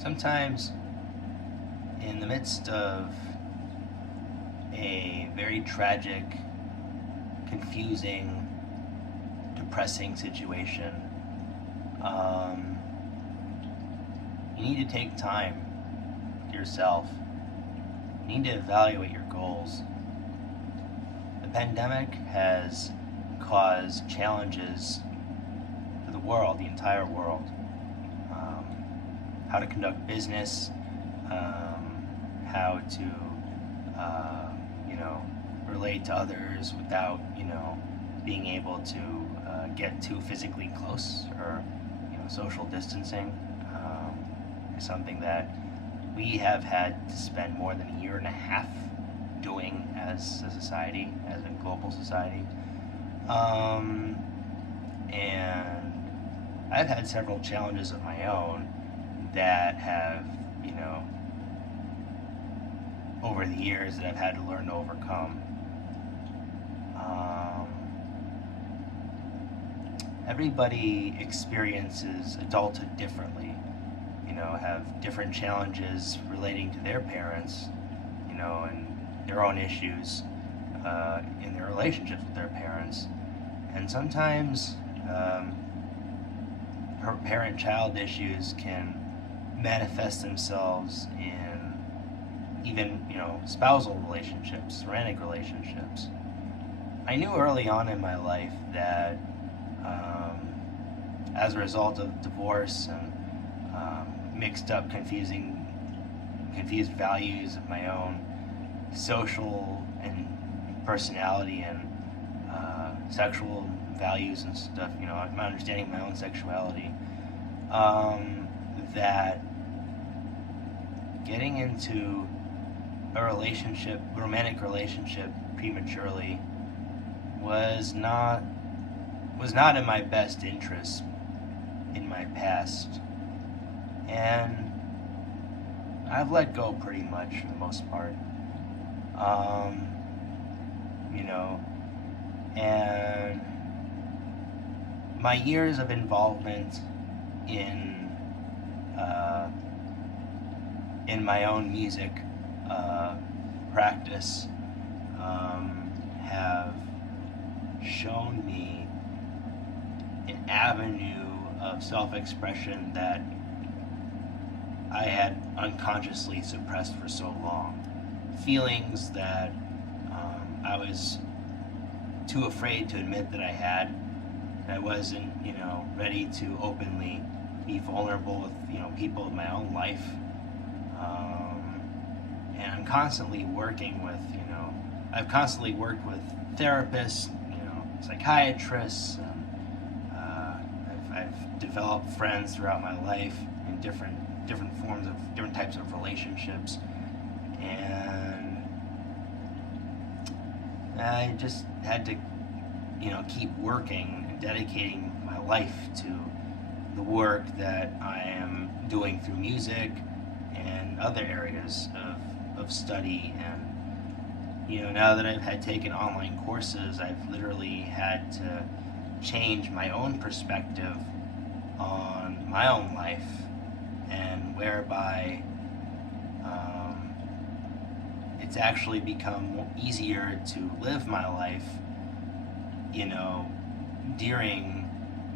Sometimes in the midst of a very tragic, confusing, depressing situation, um, you need to take time to yourself. You need to evaluate your goals. The pandemic has caused challenges to the world, the entire world. How to conduct business, how to, relate to others without, being able to get too physically close, or, social distancing is something that we have had to spend more than a year and a half doing as a society, as a global society. And I've had several challenges of my own that have, over the years that I've had to learn to overcome. Everybody experiences adulthood differently, have different challenges relating to their parents, and their own issues in their relationships with their parents. And sometimes parent-child issues can manifest themselves in even, spousal relationships, romantic relationships. I knew early on in my life that as a result of divorce and mixed up, confused values of my own social and personality and sexual values and stuff, my understanding of my own sexuality, that getting into a romantic relationship prematurely was not in my best interest in my past. And I've let go pretty much for the most part. And my years of involvement in my own music practice have shown me an avenue of self-expression that I had unconsciously suppressed for so long. Feelings that I was too afraid to admit that I had. I wasn't, ready to openly be vulnerable with, people in my own life. And I'm constantly working with, I've constantly worked with therapists, psychiatrists. I've developed friends throughout my life in different forms of different types of relationships, and I just had to, keep working and dedicating my life to the work that I am doing through music and other areas of study. And now that I've had taken online courses, I've literally had to change my own perspective on my own life, and whereby it's actually become easier to live my life, during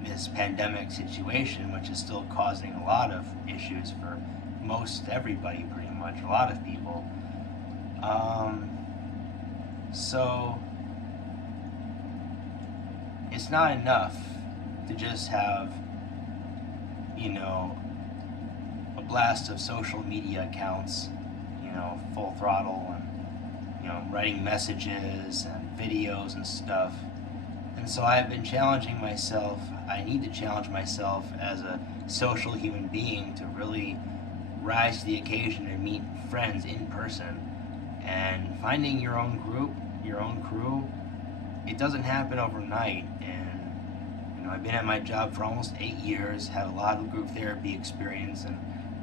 this pandemic situation, which is still causing a lot of issues for most everybody, pretty much, a lot of people. So it's not enough to just have, a blast of social media accounts, full throttle, and, writing messages and videos and stuff. And so I've been challenging myself. I need to challenge myself as a social human being to really rise to the occasion and meet friends in person. And finding your own group, your own crew, it doesn't happen overnight. And I've been at my job for almost 8 years, had a lot of group therapy experience, and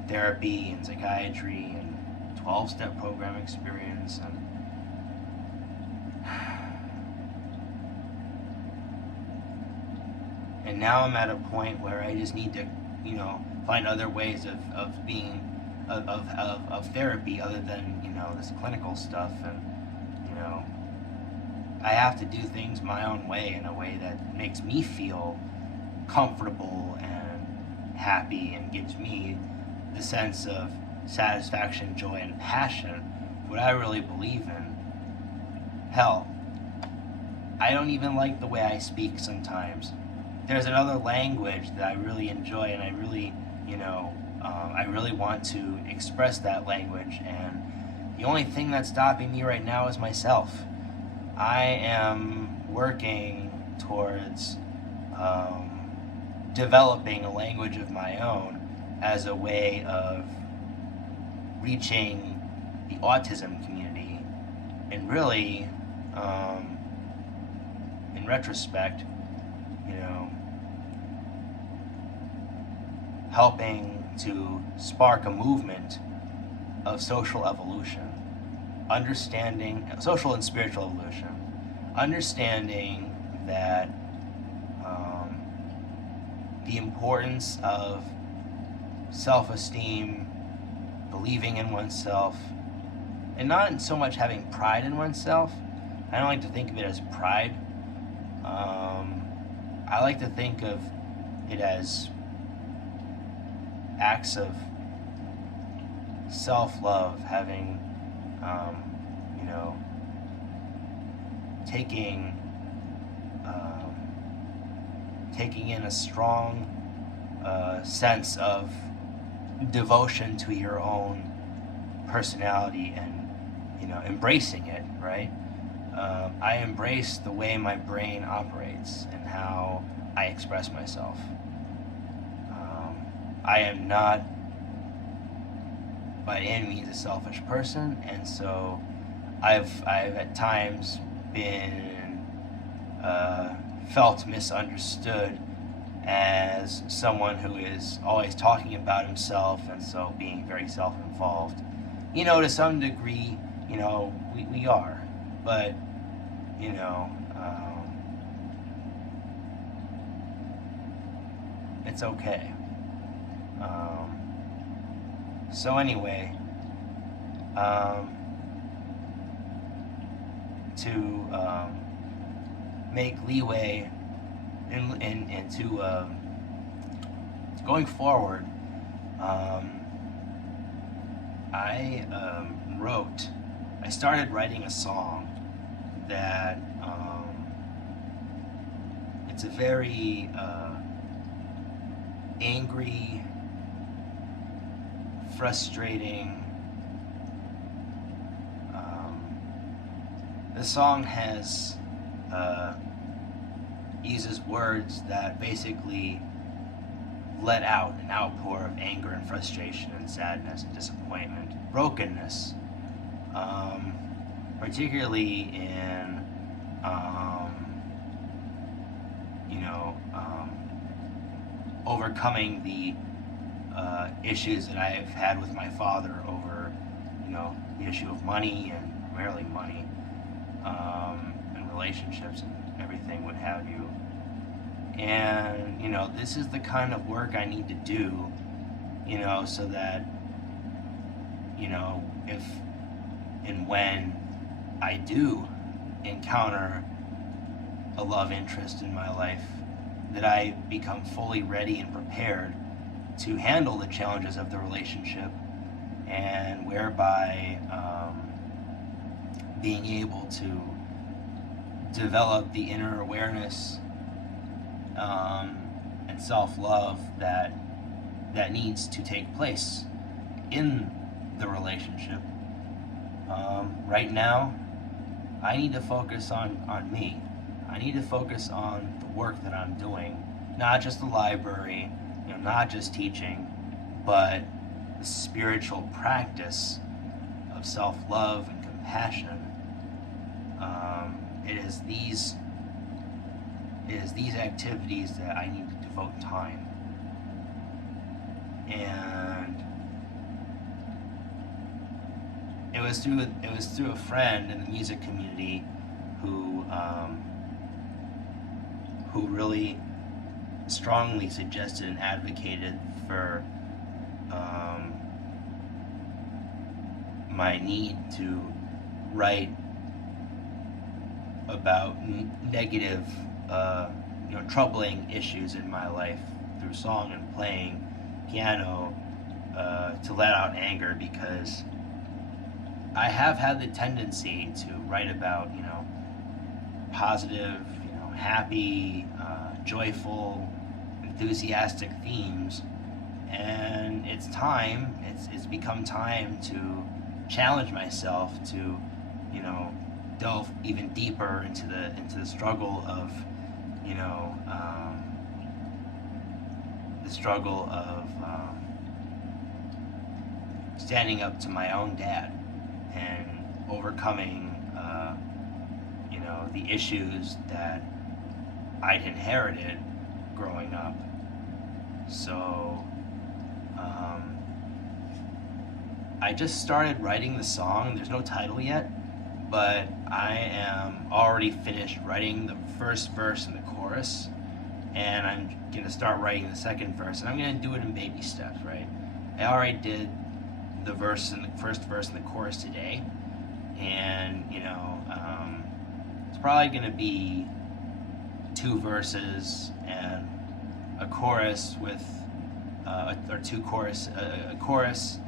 therapy and psychiatry and 12-step program experience, and now I'm at a point where I just need to find other ways of being of therapy other than this clinical stuff. And I have to do things my own way, in a way that makes me feel comfortable and happy and gives me the sense of satisfaction, joy, and passion, what I really believe in. Hell, I don't even like the way I speak sometimes. There's another language that I really enjoy, and I really want to express that language, and the only thing that's stopping me right now is myself. I am working towards developing a language of my own as a way of reaching the autism community, and really, in retrospect, helping to spark a movement of social evolution, social and spiritual evolution, understanding that the importance of self-esteem, believing in oneself, and not so much having pride in oneself. I don't like to think of it as pride. I like to think of it as acts of self-love, having, taking in a strong sense of devotion to your own personality, and embracing it, right? I embrace the way my brain operates and how I express myself. I am not by any means a selfish person, and so I've at times been felt misunderstood as someone who is always talking about himself, and so being very self-involved. To some degree, we are, but it's okay. So anyway, to make leeway into going forward, I started writing a song that it's a very angry, frustrating. The song has uses words that basically let out an outpour of anger and frustration and sadness and disappointment, brokenness, particularly in overcoming the issues that I have had with my father over, the issue of money, and primarily money, and relationships and everything, what have you. And, this is the kind of work I need to do, so that, if and when I do encounter a love interest in my life, that I become fully ready and prepared to handle the challenges of the relationship, and whereby being able to develop the inner awareness and self-love that needs to take place in the relationship. Right now, I need to focus on me. I need to focus on the work that I'm doing, not just the library, not just teaching, but the spiritual practice of self-love and compassion. It is these activities that I need to devote time. And it was through a friend in the music community who really strongly suggested and advocated for my need to write about negative, troubling issues in my life through song and playing piano, to let out anger, because I have had the tendency to write about, positive, happy, joyful, enthusiastic themes, and it's become time to challenge myself to, delve even deeper into the struggle of, the struggle of standing up to my own dad and overcoming, the issues that I'd inherited growing up. So I just started writing the song. There's no title yet, but I am already finished writing the first verse and the chorus, and I'm going to start writing the second verse, and I'm going to do it in baby steps, right? I already did the first verse and the chorus today, and it's probably going to be 2 verses and a chorus with or 2 chorus, a chorus,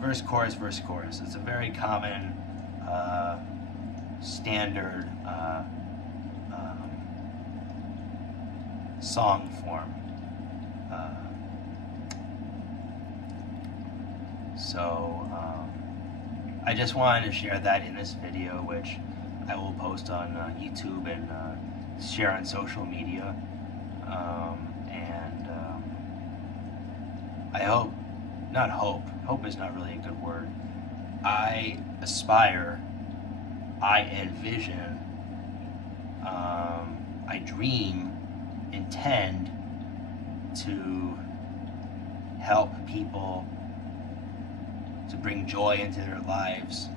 verse, chorus, verse, chorus. It's a very common standard song form. So I just wanted to share that in this video, which I will post on YouTube and share on social media. I hope is not really a good word. I aspire, I envision, I dream, intend to help people, to bring joy into their lives,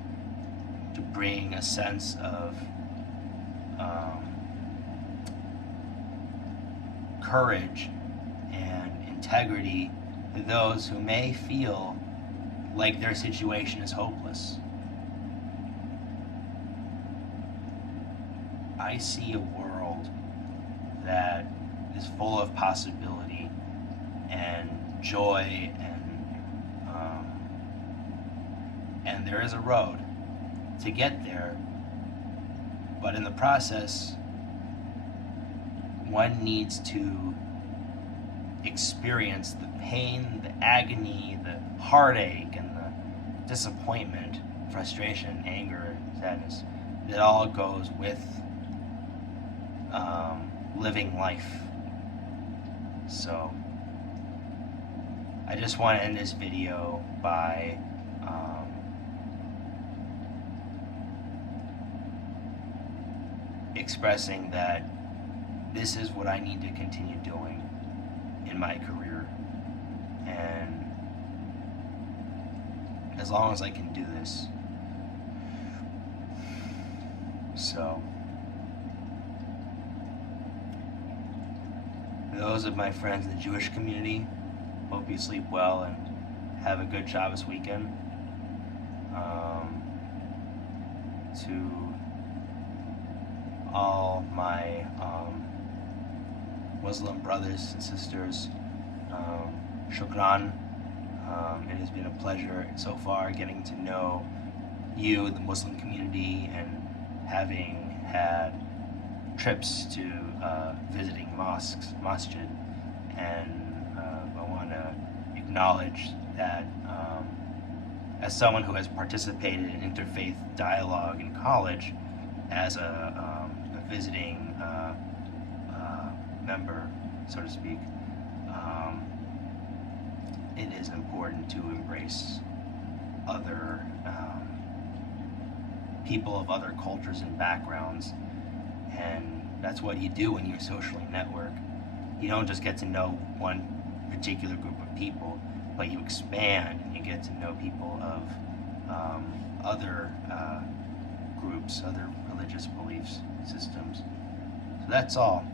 to bring a sense of courage and integrity to those who may feel like their situation is hopeless. I see a world that is full of possibility and joy, and there is a road to get there, but in the process, one needs to experience the pain, the agony, the heartache, and the disappointment, frustration, anger, sadness that all goes with living life. So I just want to end this video by expressing that this is what I need to continue doing in my career, and as long as I can do this. So for those of my friends in the Jewish community, hope you sleep well and have a good Shabbos weekend. To all my Muslim brothers and sisters, shukran. It has been a pleasure so far getting to know you, the Muslim community, and having had trips to visiting masjid, and I want to acknowledge that as someone who has participated in interfaith dialogue in college as a visiting member, so to speak, it is important to embrace other people of other cultures and backgrounds, and that's what you do when you socially network. You don't just get to know one particular group of people, but you expand and you get to know people of other groups, other religious beliefs, systems. So that's all.